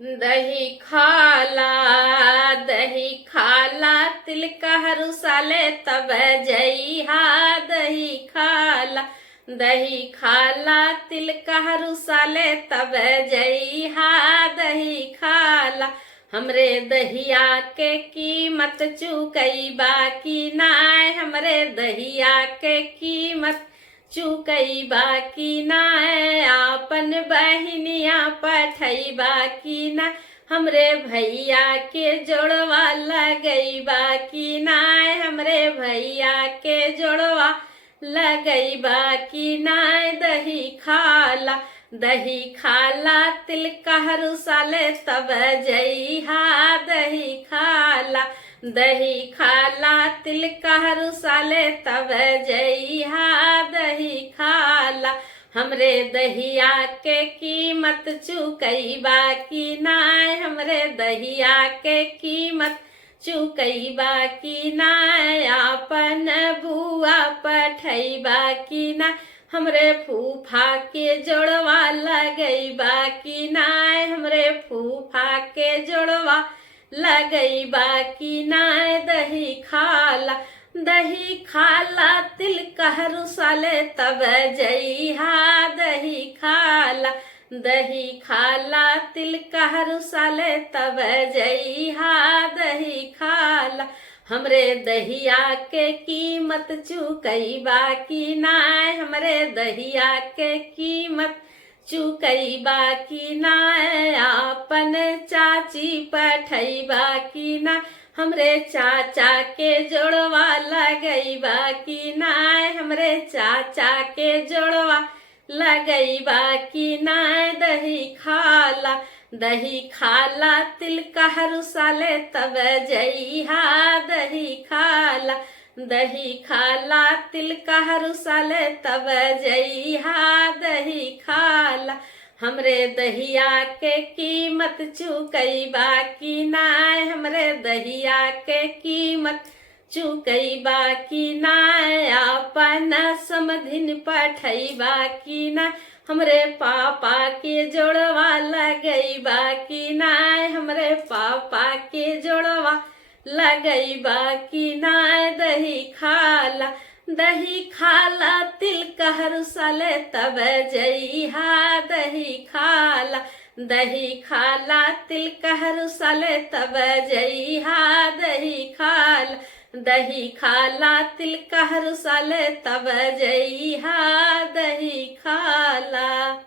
दही खाला दही खाला तिल कहरू साले तब जइहा दही खाला दही खाला तिल कहरू साले तब जइहा दही खाला हमरे दहिया के कीमत चुकई बाकी नाय हमरे दहिया के कीमत चुकई बाकी नाय आपन बहिनिया पठई बाकी ना हमरे भैया के जोड़वा लगई बाकी नाय हमरे भैया के जोड़वा लगई बाकी नाय दही खाला तिल कहरू साले तब जइहा दही खाला तिल कहरू साले तब जइहा दही खाला हमरे दहिया के कीमत चुकई बाकी नाय हमरे दहिया के कीमत चुकई बाकी नाय आपन बुआ पठई बाकी ना हमरे फूफा के जोड़वा लगई बाकी नाय हमरे फूफा के जोड़वा लगई बाकी नाय दही खाला तिल कहरू साले तब जइहा दही खाला तिल कहरू साले तब जइहा दही खाला हमरे दहिया के कीमत चुकई बाकी नाय हमरे दहिया के कीमत चुकई बाकी नाय आपन चाची पठई बाकी ना हमरे चाचा के जोड़वा लगई बाकी नाय हमरे चाचा के जोड़वा लगई बाकी नाय दही खाला तिल कहरू साले तब जइहा दही खाला तिल कहरू साले तब जइहा दही खाला हमरे दहिया के कीमत चुकई बाकी नाय हमरे दहिया के कीमत चुकई बाकी नाय आपन समधिन पठई बाकी ना हमरे पापा के जोड़वा लगई बाकी नाय हमरे पापा के जोड़वा लगई बाकी नाय दही खाला तिल कहरू साले तब जइहा दही खाला तिल कहरू साले तब जइहा दही खाला तिल कहरू साले तब जइहा दही खाला।